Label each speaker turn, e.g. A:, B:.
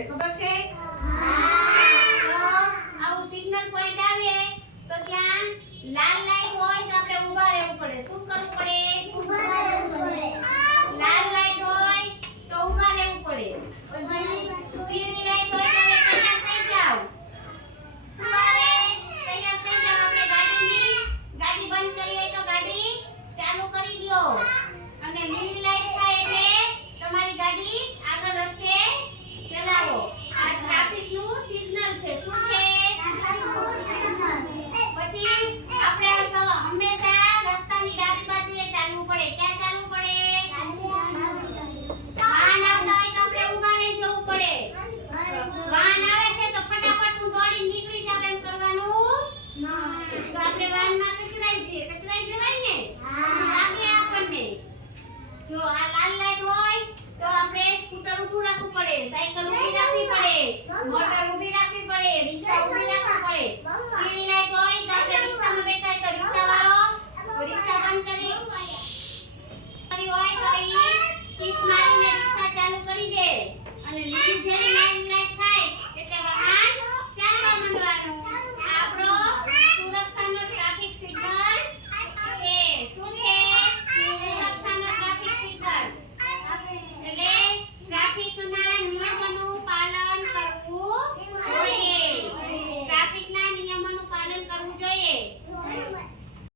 A: Point આવે છે
B: ખબર
A: પડે
B: તો
A: આપણે વાહન આવે છે જવાય ને?
B: લાગે
A: આપણને. જો આ લાલ લાઈટ હોય તો આપણે સ્કૂટર ઊભું રાખવું પડે સાયકલ ઊભી રાખવી પડે. Motor A.